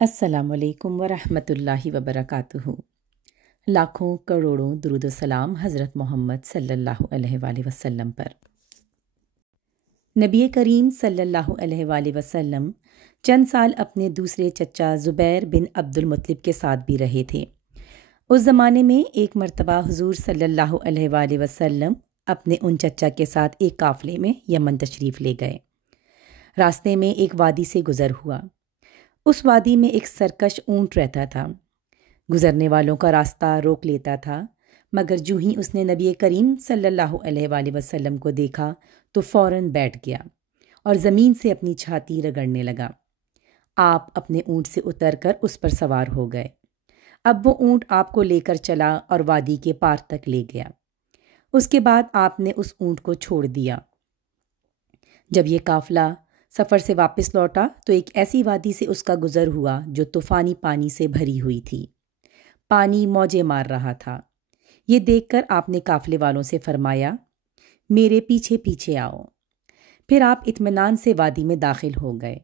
السلام علیکم ورحمۃ اللہ وبرکاتہ۔ لاکھوں کروڑوں درود و سلام حضرت محمد صلی اللہ علیہ وآلہ وسلم پر۔ نبی کریم صلی اللہ علیہ وآلہ وسلم چند سال اپنے دوسرے چچا زبیر بن عبد المطلب کے ساتھ بھی رہے تھے۔ اس زمانے میں ایک مرتبہ حضور صلی اللہ علیہ وآلہ وسلم اپنے ان چچا کے ساتھ ایک قافلے میں یمن تشریف لے گئے۔ راستے میں ایک وادی سے گزر ہوا۔ اس وادی میں ایک سرکش اونٹ رہتا تھا۔ گزرنے والوں کا راستہ روک لیتا تھا، مگر جو ہی اس نے نبی کریم صلی اللہ علیہ وآلہ وسلم کو دیکھا تو فوراً بیٹھ گیا اور زمین سے اپنی چھاتی رگڑنے لگا۔ آپ اپنے اونٹ سے اتر کر اس پر سوار ہو گئے۔ اب وہ اونٹ آپ کو لے کر چلا اور وادی کے پار تک لے گیا۔ اس کے بعد آپ نے اس اونٹ کو چھوڑ دیا۔ جب یہ قافلہ سفر سے واپس لوٹا تو ایک ایسی وادی سے اس کا گزر ہوا جو طوفانی پانی سے بھری ہوئی تھی۔ پانی موجیں مار رہا تھا۔ یہ دیکھ کر آپ نے قافلے والوں سے فرمایا، میرے پیچھے پیچھے آؤ۔ پھر آپ اطمینان سے وادی میں داخل ہو گئے۔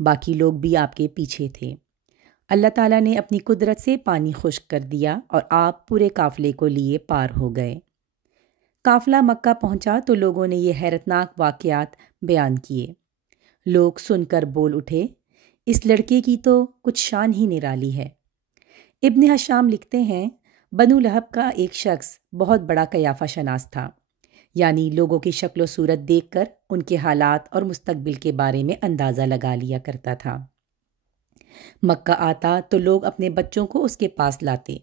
باقی لوگ بھی آپ کے پیچھے تھے۔ اللہ تعالیٰ نے اپنی قدرت سے پانی خشک کر دیا اور آپ پورے قافلے کو لیے پار ہو گئے۔ قافلہ مکہ پہنچا تو لوگوں نے یہ حیرتناک واقعات بیان کیے۔ لوگ سن کر بول اٹھے، اس لڑکے کی تو کچھ شان ہی نرالی ہے۔ ابن ہشام لکھتے ہیں، بنو لہب کا ایک شخص بہت بڑا قیافہ شناس تھا، یعنی لوگوں کی شکل و صورت دیکھ کر ان کے حالات اور مستقبل کے بارے میں اندازہ لگا لیا کرتا تھا۔ مکہ آتا تو لوگ اپنے بچوں کو اس کے پاس لاتے،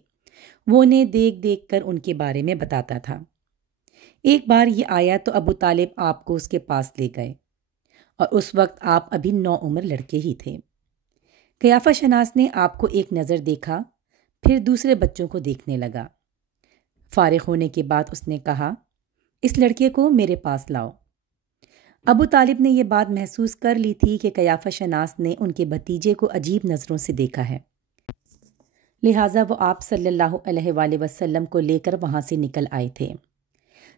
وہ انہیں دیکھ دیکھ کر ان کے بارے میں بتاتا تھا۔ ایک بار یہ آیا تو ابو طالب آپ کو اس کے پاس لے گئے، اور اس وقت آپ ابھی نوعمر لڑکے ہی تھے۔ قیافہ شناس نے آپ کو ایک نظر دیکھا، پھر دوسرے بچوں کو دیکھنے لگا۔ فارغ ہونے کے بعد اس نے کہا، اس لڑکے کو میرے پاس لاؤ۔ ابو طالب نے یہ بات محسوس کر لی تھی کہ قیافہ شناس نے ان کے بھتیجے کو عجیب نظروں سے دیکھا ہے، لہٰذا وہ آپ صلی اللہ علیہ وآلہ وسلم کو لے کر وہاں سے نکل آئے تھے۔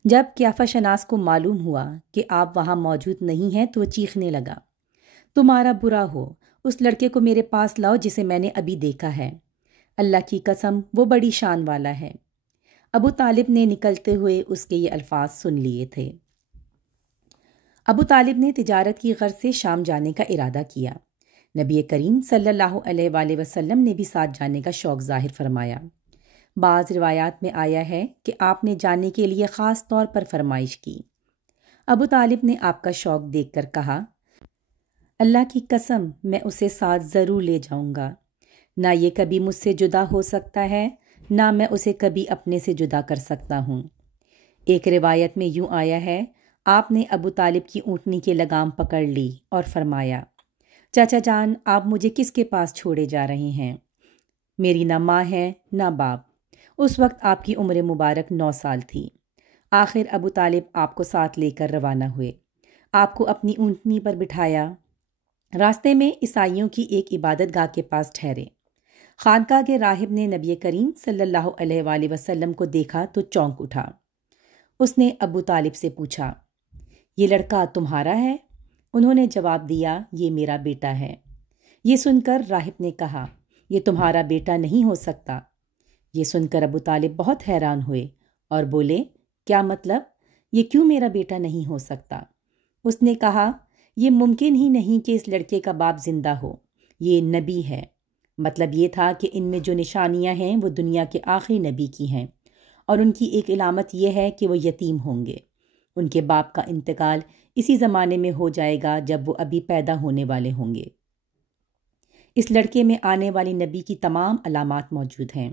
جب قیافہ شناس کو معلوم ہوا کہ آپ وہاں موجود نہیں ہیں تو وہ چیخنے لگا، تمہارا برا ہو، اس لڑکے کو میرے پاس لاؤ جسے میں نے ابھی دیکھا ہے، اللہ کی قسم وہ بڑی شان والا ہے۔ ابو طالب نے نکلتے ہوئے اس کے یہ الفاظ سن لیے تھے۔ ابو طالب نے تجارت کی غرض سے شام جانے کا ارادہ کیا۔ نبی کریم صلی اللہ علیہ وآلہ وسلم نے بھی ساتھ جانے کا شوق ظاہر فرمایا۔ بعض روایات میں آیا ہے کہ آپ نے جانے کے لیے خاص طور پر فرمائش کی۔ ابو طالب نے آپ کا شوق دیکھ کر کہا، اللہ کی قسم میں اسے ساتھ ضرور لے جاؤں گا، نہ یہ کبھی مجھ سے جدا ہو سکتا ہے، نہ میں اسے کبھی اپنے سے جدا کر سکتا ہوں۔ ایک روایت میں یوں آیا ہے، آپ نے ابو طالب کی اونٹنی کے لگام پکڑ لی اور فرمایا، چاچا جان آپ مجھے کس کے پاس چھوڑے جا رہے ہیں؟ میری نہ ماں ہے نہ باپ۔ اس وقت آپ کی عمر مبارک 9 سال تھی۔ آخر ابو طالب آپ کو ساتھ لے کر روانہ ہوئے، آپ کو اپنی اونٹنی پر بٹھایا۔ راستے میں عیسائیوں کی ایک عبادت گاہ کے پاس ٹھہرے۔ خانقاہ کے راہب نے نبی کریم صلی اللہ علیہ وآلہ وسلم کو دیکھا تو چونک اٹھا۔ اس نے ابو طالب سے پوچھا، یہ لڑکا تمہارا ہے؟ انہوں نے جواب دیا، یہ میرا بیٹا ہے۔ یہ سن کر راہب نے کہا، یہ تمہارا بیٹا نہیں ہو سکتا۔ یہ سن کر ابو طالب بہت حیران ہوئے اور بولے، کیا مطلب؟ یہ کیوں میرا بیٹا نہیں ہو سکتا؟ اس نے کہا، یہ ممکن ہی نہیں کہ اس لڑکے کا باپ زندہ ہو، یہ نبی ہے۔ مطلب یہ تھا کہ ان میں جو نشانیاں ہیں وہ دنیا کے آخری نبی کی ہیں، اور ان کی ایک علامت یہ ہے کہ وہ یتیم ہوں گے۔ ان کے باپ کا انتقال اسی زمانے میں ہو جائے گا جب وہ ابھی پیدا ہونے والے ہوں گے۔ اس لڑکے میں آنے والی نبی کی تمام علامات موجود ہیں۔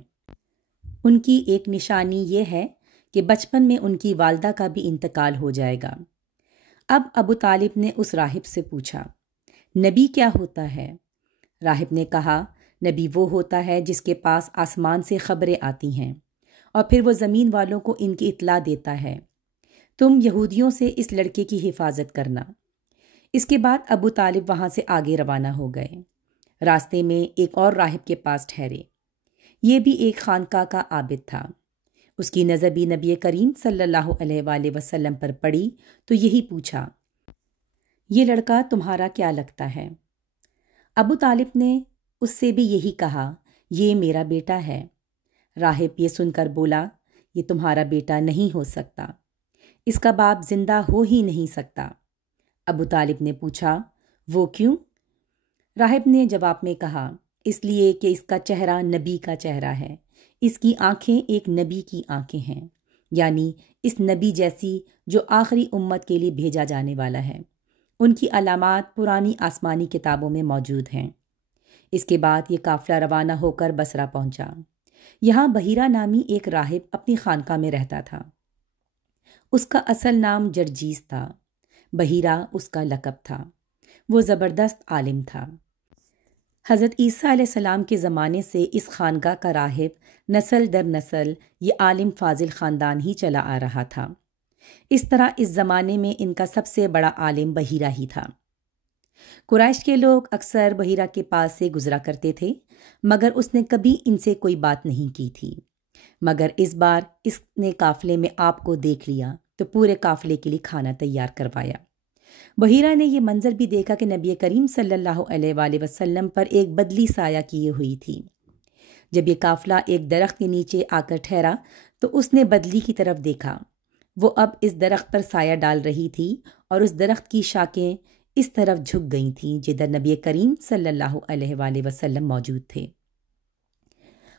ان کی ایک نشانی یہ ہے کہ بچپن میں ان کی والدہ کا بھی انتقال ہو جائے گا۔ اب ابو طالب نے اس راہب سے پوچھا، نبی کیا ہوتا ہے؟ راہب نے کہا، نبی وہ ہوتا ہے جس کے پاس آسمان سے خبریں آتی ہیں اور پھر وہ زمین والوں کو ان کی اطلاع دیتا ہے۔ تم یہودیوں سے اس لڑکے کی حفاظت کرنا۔ اس کے بعد ابو طالب وہاں سے آگے روانہ ہو گئے۔ راستے میں ایک اور راہب کے پاس ٹھہرے۔ یہ بھی ایک خانقاہ کا عابد تھا۔ اس کی نظر بھی نبی کریم صلی اللہ علیہ وآلہ وسلم پر پڑی تو یہی پوچھا، یہ لڑکا تمہارا کیا لگتا ہے؟ ابو طالب نے اس سے بھی یہی کہا، یہ میرا بیٹا ہے۔ راہب یہ سن کر بولا، یہ تمہارا بیٹا نہیں ہو سکتا، اس کا باپ زندہ ہو ہی نہیں سکتا۔ ابو طالب نے پوچھا، وہ کیوں؟ راہب نے جواب میں کہا، اس لیے کہ اس کا چہرہ نبی کا چہرہ ہے، اس کی آنکھیں ایک نبی کی آنکھیں ہیں، یعنی اس نبی جیسی جو آخری امت کے لیے بھیجا جانے والا ہے۔ ان کی علامات پرانی آسمانی کتابوں میں موجود ہیں۔ اس کے بعد یہ قافلہ روانہ ہو کر بصرہ پہنچا۔ یہاں بحیرہ نامی ایک راہب اپنی خانقاہ میں رہتا تھا۔ اس کا اصل نام جرجیس تھا، بحیرہ اس کا لقب تھا۔ وہ زبردست عالم تھا۔ حضرت عیسیٰ علیہ السلام کے زمانے سے اس خانقاہ کا راہب نسل در نسل یہ عالم فاضل خاندان ہی چلا آ رہا تھا۔ اس طرح اس زمانے میں ان کا سب سے بڑا عالم بحیرہ ہی تھا۔ قریش کے لوگ اکثر بحیرہ کے پاس سے گزرا کرتے تھے، مگر اس نے کبھی ان سے کوئی بات نہیں کی تھی۔ مگر اس بار اس نے قافلے میں آپ کو دیکھ لیا تو پورے قافلے کے لیے کھانا تیار کروایا۔ بحیرہ نے یہ منظر بھی دیکھا کہ نبی کریم صلی اللہ علیہ وآلہ وسلم پر ایک بدلی سایہ کیے ہوئی تھی۔ جب یہ قافلہ ایک درخت کے نیچے آ کر ٹھہرا تو اس نے بدلی کی طرف دیکھا۔ وہ اب اس درخت پر سایہ ڈال رہی تھی اور اس درخت کی شاخیں اس طرف جھک گئی تھیں جدھر نبی کریم صلی اللہ علیہ وآلہ وسلم موجود تھے۔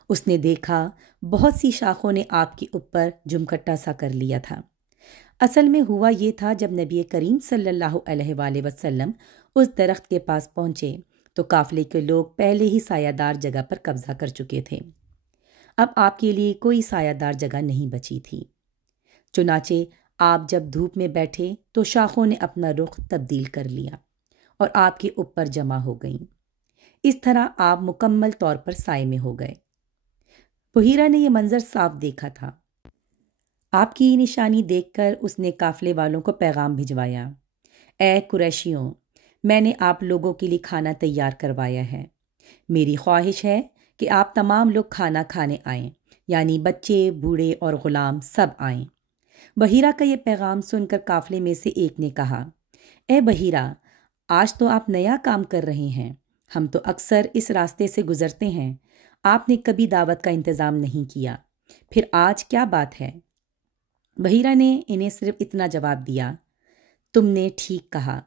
اس نے دیکھا بہت سی شاخوں نے آپ کے اوپر جمکٹا سا کر لیا تھا۔ اصل میں ہوا یہ تھا، جب نبی کریم صلی اللہ علیہ وآلہ وسلم اس درخت کے پاس پہنچے تو قافلے کے لوگ پہلے ہی سایہ دار جگہ پر قبضہ کر چکے تھے۔ اب آپ کے لیے کوئی سایہ دار جگہ نہیں بچی تھی۔ چنانچہ آپ جب دھوپ میں بیٹھے تو شاخوں نے اپنا رخ تبدیل کر لیا اور آپ کے اوپر جمع ہو گئیں۔ اس طرح آپ مکمل طور پر سائے میں ہو گئے۔ بحیرہ نے یہ منظر صاف دیکھا تھا۔ آپ کی یہ نشانی دیکھ کر اس نے قافلے والوں کو پیغام بھجوایا، اے قریشیوں، میں نے آپ لوگوں کے لیے کھانا تیار کروایا ہے۔ میری خواہش ہے کہ آپ تمام لوگ کھانا کھانے آئیں، یعنی بچے، بوڑھے اور غلام سب آئیں۔ بحیرہ کا یہ پیغام سن کر قافلے میں سے ایک نے کہا، اے بحیرہ، آج تو آپ نیا کام کر رہے ہیں، ہم تو اکثر اس راستے سے گزرتے ہیں، آپ نے کبھی دعوت کا انتظام نہیں کیا، پھر آج کیا بات ہے؟ بحیرہ نے انہیں صرف اتنا جواب دیا، تم نے ٹھیک کہا،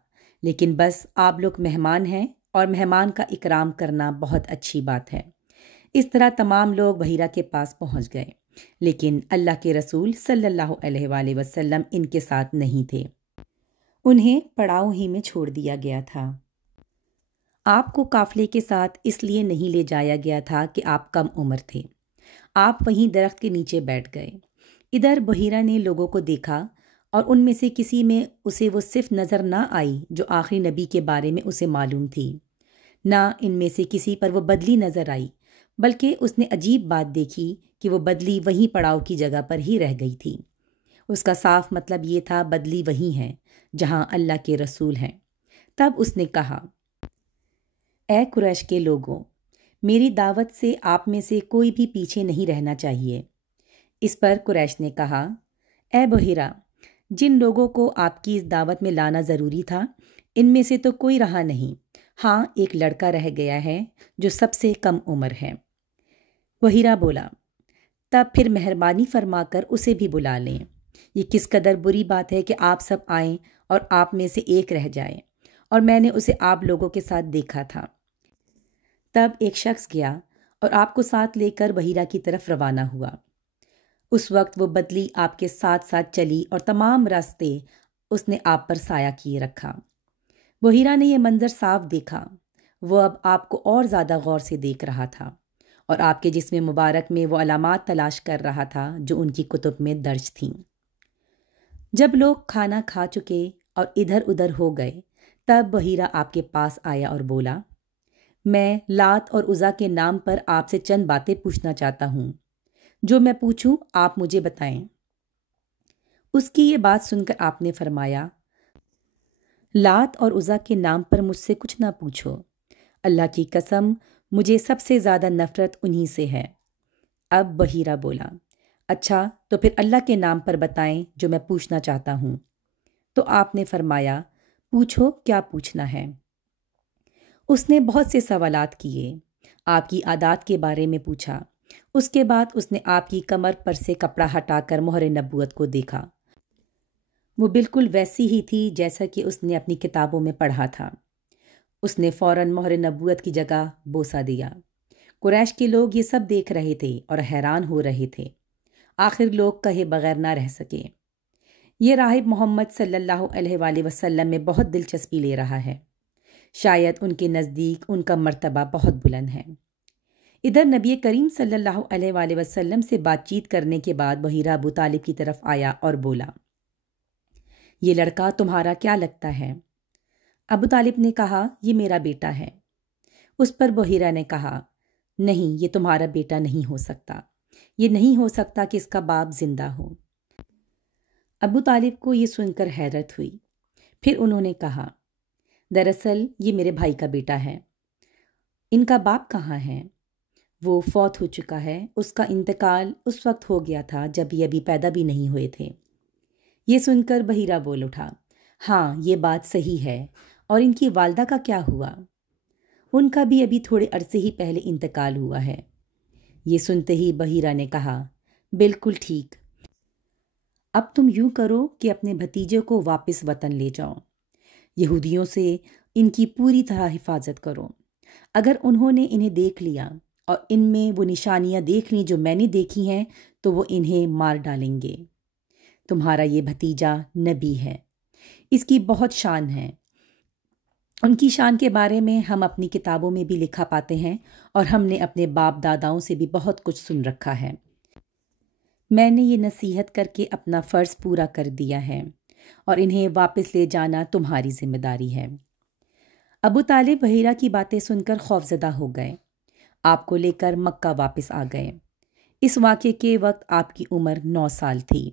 لیکن بس آپ لوگ مہمان ہیں اور مہمان کا اکرام کرنا بہت اچھی بات ہے۔ اس طرح تمام لوگ بحیرہ کے پاس پہنچ گئے، لیکن اللہ کے رسول صلی اللہ علیہ وآلہ وسلم ان کے ساتھ نہیں تھے۔ انہیں پڑاؤ ہی میں چھوڑ دیا گیا تھا۔ آپ کو قافلے کے ساتھ اس لیے نہیں لے جایا گیا تھا کہ آپ کم عمر تھے۔ آپ وہیں درخت کے نیچے بیٹھ گئے۔ ادھر بحیرہ نے لوگوں کو دیکھا اور ان میں سے کسی میں اسے وہ صرف نظر نہ آئی جو آخری نبی کے بارے میں اسے معلوم تھی، نہ ان میں سے کسی پر وہ بدلی نظر آئی، بلکہ اس نے عجیب بات دیکھی کہ وہ بدلی وہیں پڑاؤ کی جگہ پر ہی رہ گئی تھی۔ اس کا صاف مطلب یہ تھا بدلی وہی ہے جہاں اللہ کے رسول ہیں۔ تب اس نے کہا، اے قریش کے لوگوں، میری دعوت سے آپ میں سے کوئی بھی پیچھے نہیں رہنا چاہیے۔ اس پر قریش نے کہا، اے بحیرہ، جن لوگوں کو آپ کی اس دعوت میں لانا ضروری تھا ان میں سے تو کوئی رہا نہیں، ہاں ایک لڑکا رہ گیا ہے جو سب سے کم عمر ہے۔ بحیرہ بولا، تب پھر مہربانی فرما کر اسے بھی بلا لیں۔ یہ کس قدر بری بات ہے کہ آپ سب آئیں اور آپ میں سے ایک رہ جائے، اور میں نے اسے آپ لوگوں کے ساتھ دیکھا تھا۔ تب ایک شخص گیا اور آپ کو ساتھ لے کر بحیرہ کی طرف روانہ ہوا۔ اس وقت وہ بدلی آپ کے ساتھ ساتھ چلی اور تمام راستے اس نے آپ پر سایہ کیے رکھا۔ بحیرہ نے یہ منظر صاف دیکھا۔ وہ اب آپ کو اور زیادہ غور سے دیکھ رہا تھا اور آپ کے جسم مبارک میں وہ علامات تلاش کر رہا تھا جو ان کی کتب میں درج تھیں۔ جب لوگ کھانا کھا چکے اور ادھر ادھر ہو گئے تب بحیرہ آپ کے پاس آیا اور بولا، میں لات اور عزیٰ کے نام پر آپ سے چند باتیں پوچھنا چاہتا ہوں، جو میں پوچھوں آپ مجھے بتائیں۔ اس کی یہ بات سن کر آپ نے فرمایا، لات اور عزیٰ کے نام پر مجھ سے کچھ نہ پوچھو، اللہ کی قسم مجھے سب سے زیادہ نفرت انہی سے ہے۔ اب بحیرہ بولا، اچھا تو پھر اللہ کے نام پر بتائیں جو میں پوچھنا چاہتا ہوں۔ تو آپ نے فرمایا، پوچھو کیا پوچھنا ہے۔ اس نے بہت سے سوالات کیے۔ آپ کی عادات کے بارے میں پوچھا۔ اس کے بعد اس نے آپ کی کمر پر سے کپڑا ہٹا کر مہر نبوت کو دیکھا۔ وہ بالکل ویسی ہی تھی جیسا کہ اس نے اپنی کتابوں میں پڑھا تھا۔ اس نے فوراً مہر نبوت کی جگہ بوسہ دیا۔ قریش کے لوگ یہ سب دیکھ رہے تھے اور حیران ہو رہے تھے۔ آخر لوگ کہے بغیر نہ رہ سکے، یہ راہب محمد صلی اللہ علیہ وآلہ وسلم میں بہت دلچسپی لے رہا ہے، شاید ان کے نزدیک ان کا مرتبہ بہت بلند ہے۔ ادھر نبی کریم صلی اللہ علیہ وآلہ وسلم سے بات چیت کرنے کے بعد بحیرہ ابو طالب کی طرف آیا اور بولا، یہ لڑکا تمہارا کیا لگتا ہے؟ ابو طالب نے کہا، یہ میرا بیٹا ہے۔ اس پر بحیرہ نے کہا، نہیں، یہ تمہارا بیٹا نہیں ہو سکتا، یہ نہیں ہو سکتا کہ اس کا باپ زندہ ہو۔ ابو طالب کو یہ سن کر حیرت ہوئی۔ پھر انہوں نے کہا، دراصل یہ میرے بھائی کا بیٹا ہے۔ ان کا باپ کہاں ہے؟ وہ فوت ہو چکا ہے، اس کا انتقال اس وقت ہو گیا تھا جب یہ ابھی پیدا بھی نہیں ہوئے تھے۔ یہ سن کر بحیرہ بول اٹھا، ہاں یہ بات صحیح ہے، اور ان کی والدہ کا کیا ہوا؟ ان کا بھی ابھی تھوڑے عرصے ہی پہلے انتقال ہوا ہے۔ یہ سنتے ہی بحیرہ نے کہا، بالکل ٹھیک، اب تم یوں کرو کہ اپنے بھتیجے کو واپس وطن لے جاؤ، یہودیوں سے ان کی پوری طرح حفاظت کرو۔ اگر انہوں نے انہیں دیکھ لیا اور ان میں وہ نشانیاں دیکھ لیں جو میں نے دیکھی ہیں تو وہ انہیں مار ڈالیں گے۔ تمہارا یہ بھتیجا نبی ہے، اس کی بہت شان ہے۔ ان کی شان کے بارے میں ہم اپنی کتابوں میں بھی لکھا پاتے ہیں، اور ہم نے اپنے باپ داداؤں سے بھی بہت کچھ سن رکھا ہے۔ میں نے یہ نصیحت کر کے اپنا فرض پورا کر دیا ہے، اور انہیں واپس لے جانا تمہاری ذمہ داری ہے۔ ابو طالب بحیرہ کی باتیں سن کر خوفزدہ ہو گئے، آپ کو لے کر مکہ واپس آ گئے۔ اس واقعے کے وقت آپ کی عمر 9 سال تھی۔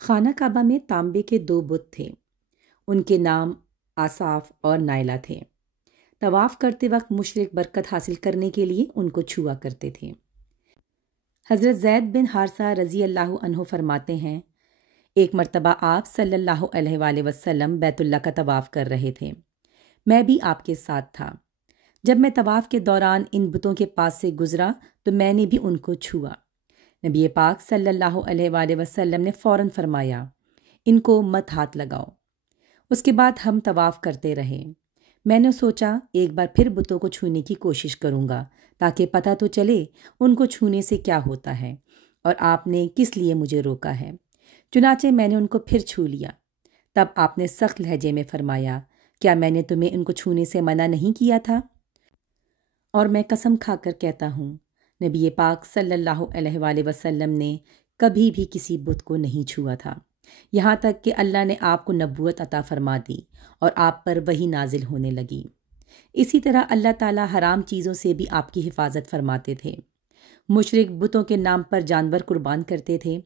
خانہ کعبہ میں تانبے کے 2 بت تھے، ان کے نام آصاف اور نائلہ تھے۔ طواف کرتے وقت مشرک برکت حاصل کرنے کے لیے ان کو چھوا کرتے تھے۔ حضرت زید بن حارثہ رضی اللہ عنہ فرماتے ہیں، ایک مرتبہ آپ صلی اللہ علیہ وآلہ وسلم بیت اللہ کا طواف کر رہے تھے، میں بھی آپ کے ساتھ تھا۔ جب میں طواف کے دوران ان بتوں کے پاس سے گزرا تو میں نے بھی ان کو چھوا۔ نبی پاک صلی اللہ علیہ وآلہ وسلم نے فوراً فرمایا، ان کو مت ہاتھ لگاؤ۔ اس کے بعد ہم طواف کرتے رہے۔ میں نے سوچا ایک بار پھر بتوں کو چھونے کی کوشش کروں گا تاکہ پتہ تو چلے ان کو چھونے سے کیا ہوتا ہے اور آپ نے کس لیے مجھے روکا ہے۔ چنانچہ میں نے ان کو پھر چھو لیا۔ تب آپ نے سخت لہجے میں فرمایا، کیا میں نے تمہیں ان کو چھونے سے منع نہیں کیا تھا؟ اور میں قسم کھا کر کہتا ہوں، نبی پاک صلی اللہ علیہ وآلہ وسلم نے کبھی بھی کسی بت کو نہیں چھوا تھا، یہاں تک کہ اللہ نے آپ کو نبوت عطا فرما دی اور آپ پر وحی نازل ہونے لگی۔ اسی طرح اللہ تعالیٰ حرام چیزوں سے بھی آپ کی حفاظت فرماتے تھے۔ مشرک بتوں کے نام پر جانور قربان کرتے تھے،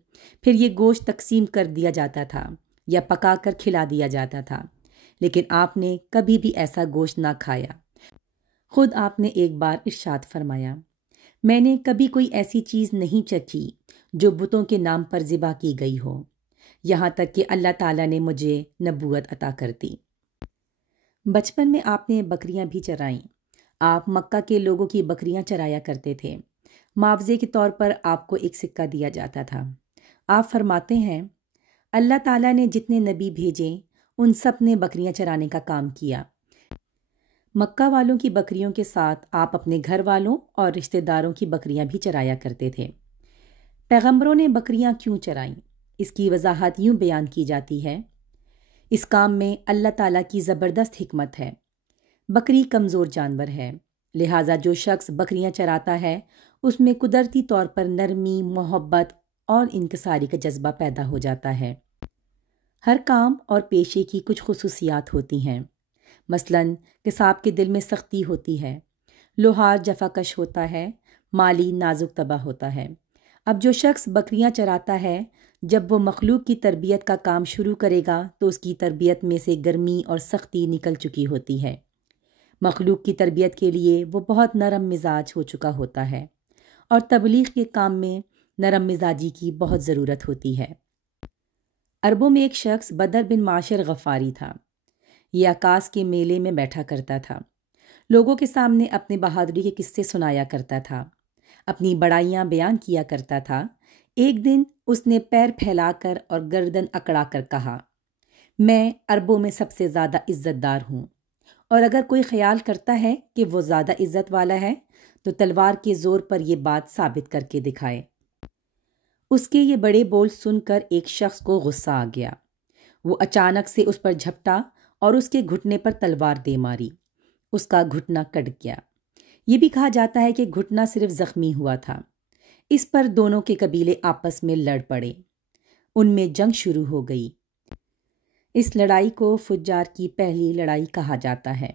پھر یہ گوشت تقسیم کر دیا جاتا تھا یا پکا کر کھلا دیا جاتا تھا، لیکن آپ نے کبھی بھی ایسا گوشت نہ کھایا۔ خود آپ نے ایک بار ارشاد فرمایا، میں نے کبھی کوئی ایسی چیز نہیں چکھی جو بتوں کے نام پر ذبح کی گئی ہو، یہاں تک کہ اللہ تعالیٰ نے مجھے نبوت عطا کر دی۔ بچپن میں آپ نے بکریاں بھی چرائیں۔ آپ مکہ کے لوگوں کی بکریاں چرایا کرتے تھے۔ معاوضے کے طور پر آپ کو ایک سکہ دیا جاتا تھا۔ آپ فرماتے ہیں، اللہ تعالیٰ نے جتنے نبی بھیجے ان سب نے بکریاں چرانے کا کام کیا۔ مکہ والوں کی بکریوں کے ساتھ آپ اپنے گھر والوں اور رشتہ داروں کی بکریاں بھی چرایا کرتے تھے۔ پیغمبروں نے بکریاں کیوں چرائیں؟ اس کی وضاحت یوں بیان کی جاتی ہے، اس کام میں اللہ تعالیٰ کی زبردست حکمت ہے۔ بکری کمزور جانور ہے، لہٰذا جو شخص بکریاں چراتا ہے اس میں قدرتی طور پر نرمی، محبت اور انکساری کا جذبہ پیدا ہو جاتا ہے۔ ہر کام اور پیشے کی کچھ خصوصیات ہوتی ہیں، مثلاً قصاب کے دل میں سختی ہوتی ہے، لوہار جفاکش ہوتا ہے، مالی نازک طبع ہوتا ہے۔ اب جو شخص بکریاں چراتا ہے جب وہ مخلوق کی تربیت کا کام شروع کرے گا تو اس کی تربیت میں سے گرمی اور سختی نکل چکی ہوتی ہے۔ مخلوق کی تربیت کے لیے وہ بہت نرم مزاج ہو چکا ہوتا ہے، اور تبلیغ کے کام میں نرم مزاجی کی بہت ضرورت ہوتی ہے۔ عربوں میں ایک شخص بدر بن معاشر غفاری تھا۔ یہ عکاس کے میلے میں بیٹھا کرتا تھا۔ لوگوں کے سامنے اپنے بہادری کے قصے سنایا کرتا تھا، اپنی بڑائیاں بیان کیا کرتا تھا۔ ایک دن اس نے پیر پھیلا کر اور گردن اکڑا کر کہا، میں عربوں میں سب سے زیادہ عزت دار ہوں، اور اگر کوئی خیال کرتا ہے کہ وہ زیادہ عزت والا ہے تو تلوار کے زور پر یہ بات ثابت کر کے دکھائے۔ اس کے یہ بڑے بول سن کر ایک شخص کو غصہ آ گیا۔ وہ اچانک سے اس پر جھپٹا اور اس کے گھٹنے پر تلوار دے ماری۔ اس کا گھٹنا کٹ گیا۔ یہ بھی کہا جاتا ہے کہ گھٹنا صرف زخمی ہوا تھا۔ اس پر دونوں کے قبیلے آپس میں لڑ پڑے۔ ان میں جنگ شروع ہو گئی۔ اس لڑائی کو فجار کی پہلی لڑائی کہا جاتا ہے۔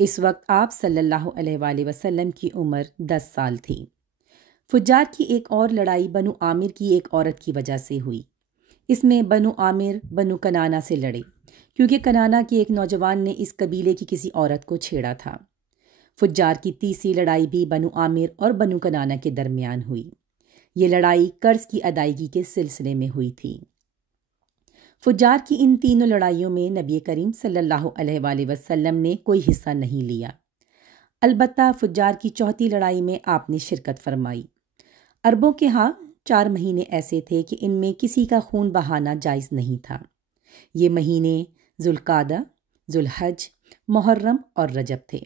اس وقت آپ صلی اللہ علیہ وآلہ وسلم کی عمر 10 سال تھی۔ فجار کی ایک اور لڑائی بنو عامر کی ایک عورت کی وجہ سے ہوئی۔ اس میں بنو عامر بنو کنانہ سے لڑے، کیونکہ کنانہ کے ایک نوجوان نے اس قبیلے کی کسی عورت کو چھیڑا تھا۔ فجار کی تیسری لڑائی بھی بنو عامر اور بنو کنانہ کے درمیان ہوئی۔ یہ لڑائی قرض کی ادائیگی کے سلسلے میں ہوئی تھی۔ فجار کی ان تینوں لڑائیوں میں نبی کریم صلی اللہ علیہ وآلہ وسلم نے کوئی حصہ نہیں لیا۔ البتہ فجار کی چوتھی لڑائی میں آپ نے شرکت فرمائی۔ عربوں کے ہاں 4 مہینے ایسے تھے کہ ان میں کسی کا خون بہانا جائز نہیں تھا۔ یہ مہینے ذوالقعدہ، ذوالحج، محرم اور رجب تھے۔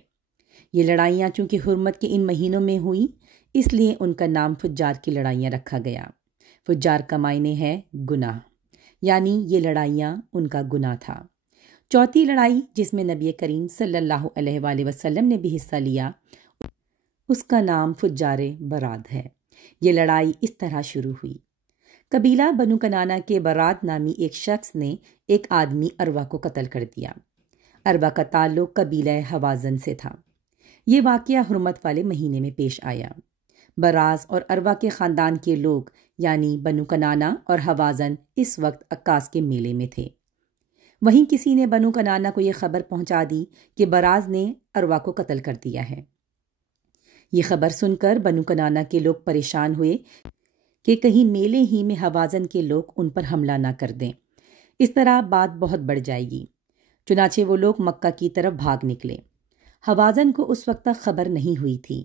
یہ لڑائیاں چونکہ حرمت کے ان مہینوں میں ہوئیں، اس لیے ان کا نام فجار کی لڑائیاں رکھا گیا۔ فجار کا معنی ہے گناہ، یعنی یہ لڑائیاں ان کا گناہ تھا۔ چوتھی لڑائی جس میں نبی کریم صلی اللہ علیہ وآلہ وسلم نے بھی حصہ لیا، اس کا نام فجار براد ہے۔ یہ لڑائی اس طرح شروع ہوئی۔ قبیلہ بنو کنانہ کے براد نامی ایک شخص نے ایک آدمی اروا کو قتل کر دیا۔ اروا کا تعلق قبیلہ حوازن سے تھا۔ یہ واقعہ حرمت والے مہینے میں پیش آیا۔ براز اور اروا کے خاندان کے لوگ یعنی بنو کنانہ اور حوازن اس وقت عکاس کے میلے میں تھے۔ وہیں کسی نے بنو کنانہ کو یہ خبر پہنچا دی کہ براز نے اروا کو قتل کر دیا ہے۔ یہ خبر سن کر بنو کنانہ کے لوگ پریشان ہوئے کہ کہیں میلے ہی میں حوازن کے لوگ ان پر حملہ نہ کر دیں، اس طرح بات بہت بڑھ جائے گی۔ چنانچہ وہ لوگ مکہ کی طرف بھاگ نکلے۔ حوازن کو اس وقت تک خبر نہیں ہوئی تھی۔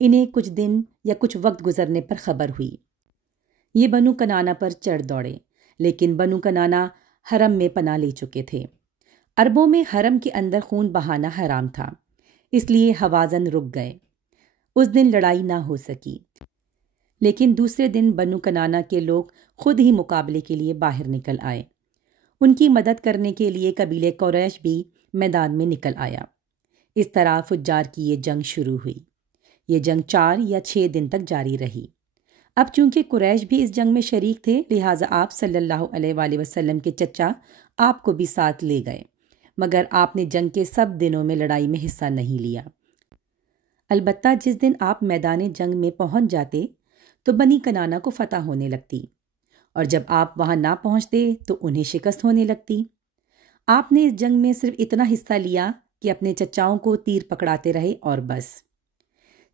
انہیں کچھ دن یا کچھ وقت گزرنے پر خبر ہوئی۔ یہ بنو کنانہ پر چڑھ دوڑے، لیکن بنو کنانہ حرم میں پناہ لے چکے تھے۔ عربوں میں حرم کے اندر خون بہانا حرام تھا، اس لیے حوازن رک گئے۔ اس دن لڑائی نہ ہو سکی، لیکن دوسرے دن بنو کنانہ کے لوگ خود ہی مقابلے کے لیے باہر نکل آئے۔ ان کی مدد کرنے کے لیے قبیلہ قریش بھی میدان میں نکل آیا۔ اس طرح فجار کی یہ جنگ شروع ہوئی۔ یہ جنگ 4 یا 6 دن تک جاری رہی۔ اب چونکہ قریش بھی اس جنگ میں شریک تھے، لہٰذا آپ صلی اللہ علیہ وآلہ وسلم کے چچا آپ کو بھی ساتھ لے گئے، مگر آپ نے جنگ کے سب دنوں میں لڑائی میں حصہ نہیں لیا۔ البتہ جس دن آپ میدان جنگ میں پہنچ جاتے تو بنی کنانہ کو فتح ہونے لگتی، اور جب آپ وہاں نہ پہنچتے تو انہیں شکست ہونے لگتی۔ آپ نے اس جنگ میں صرف اتنا حصہ لیا کہ اپنے چچاؤں کو تیر پکڑاتے رہے اور بس۔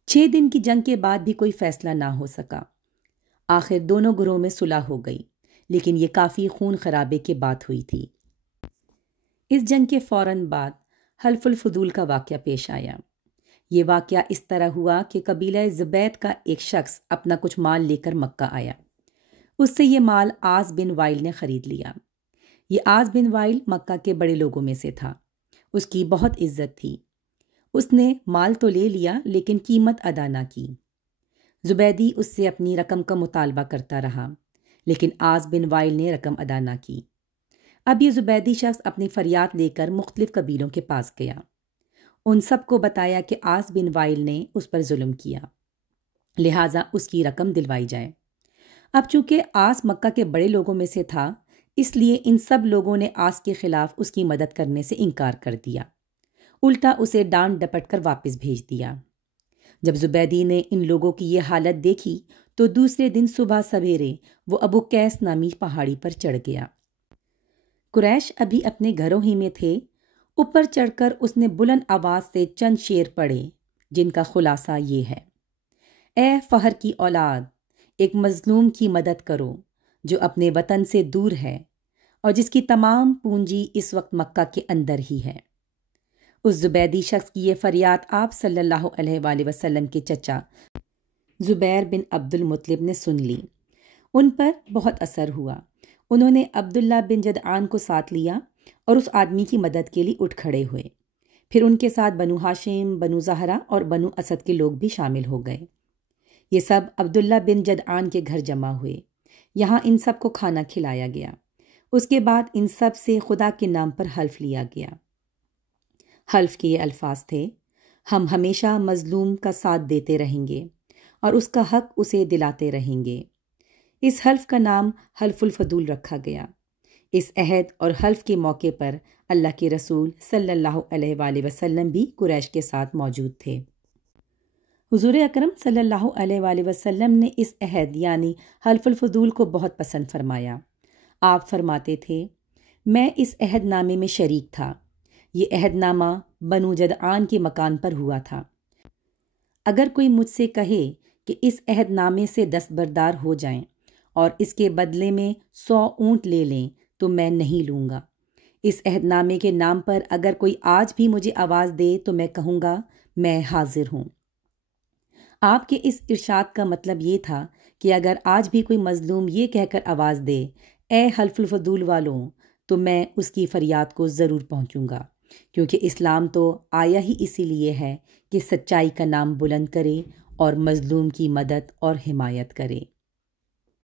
6 دن کی جنگ کے بعد بھی کوئی فیصلہ نہ ہو سکا۔ آخر دونوں گروہوں میں صلح ہو گئی، لیکن یہ کافی خون خرابے کے بعد ہوئی تھی۔ اس جنگ کے فوراً بعد حلف الفضول کا واقعہ پیش آیا۔ یہ واقعہ اس طرح ہوا کہ قبیلہ زبید کا ایک شخص اپنا کچھ مال لے کر مکہ آیا۔ اس سے یہ مال عاص بن وائل نے خرید لیا۔ یہ عاص بن وائل مکہ کے بڑے لوگوں میں سے تھا۔ اس کی بہت عزت تھی۔ اس نے مال تو لے لیا لیکن قیمت ادا نہ کی۔ زبیدی اس سے اپنی رقم کا مطالبہ کرتا رہا، لیکن عاص بن وائل نے رقم ادا نہ کی۔ اب یہ زبیدی شخص اپنی فریاد لے کر مختلف قبیلوں کے پاس گیا۔ ان سب کو بتایا کہ عاص بن وائل نے اس پر ظلم کیا، لہٰذا اس کی رقم دلوائی جائے۔ اب چونکہ عاص مکہ کے بڑے لوگوں میں سے تھا، اس لیے ان سب لوگوں نے عاص کے خلاف اس کی مدد کرنے سے انکار کر دیا، الٹا اسے ڈانٹ ڈپٹ کر واپس بھیج دیا۔ جب زبیدی نے ان لوگوں کی یہ حالت دیکھی تو دوسرے دن صبح سویرے وہ ابو قیس نامی پہاڑی پر چڑھ گیا۔ قریش ابھی اپنے گھروں ہی میں تھے۔ اوپر چڑھ کر اس نے بلند آواز سے چند شعر پڑھے، جن کا خلاصہ یہ ہے: اے فہر کی اولاد، ایک مظلوم کی مدد کرو جو اپنے وطن سے دور ہے اور جس کی تمام پونجی اس وقت مکہ کے اندر ہی ہے۔ اس زبیدی شخص کی یہ فریاد آپ صلی اللہ علیہ وآلہ وسلم کے چچا زبیر بن عبد المطلب نے سن لی۔ ان پر بہت اثر ہوا۔ انہوں نے عبداللہ بن جدعان کو ساتھ لیا اور اس آدمی کی مدد کے لیے اٹھ کھڑے ہوئے۔ پھر ان کے ساتھ بنو ہاشم، بنو زہرہ اور بنو اسد کے لوگ بھی شامل ہو گئے۔ یہ سب عبداللہ بن جدعان کے گھر جمع ہوئے۔ یہاں ان سب کو کھانا کھلایا گیا۔ اس کے بعد ان سب سے خدا کے نام پر حلف لیا گیا۔ حلف کے یہ الفاظ تھے: ہم ہمیشہ مظلوم کا ساتھ دیتے رہیں گے اور اس کا حق اسے دلاتے رہیں گے۔ اس حلف کا نام حلف الفضول رکھا گیا۔ اس عہد اور حلف کے موقع پر اللہ کے رسول صلی اللہ علیہ وآلہ وسلم بھی قریش کے ساتھ موجود تھے۔ حضور اکرم صلی اللہ علیہ وآلہ وسلم نے اس عہد یعنی حلف الفضول کو بہت پسند فرمایا۔ آپ فرماتے تھے: میں اس عہد نامے میں شریک تھا۔ یہ عہد نامہ بنو جدعان کے مکان پر ہوا تھا۔ اگر کوئی مجھ سے کہے کہ اس عہد نامے سے دستبردار ہو جائیں اور اس کے بدلے میں 100 اونٹ لے لیں تو میں نہیں لوں گا۔ اس عہد نامے کے نام پر اگر کوئی آج بھی مجھے آواز دے تو میں کہوں گا میں حاضر ہوں۔ آپ کے اس ارشاد کا مطلب یہ تھا کہ اگر آج بھی کوئی مظلوم یہ کہہ کر آواز دے اے حلف الفضول والوں، تو میں اس کی فریاد کو ضرور پہنچوں گا، کیونکہ اسلام تو آیا ہی اسی لیے ہے کہ سچائی کا نام بلند کرے اور مظلوم کی مدد اور حمایت کرے۔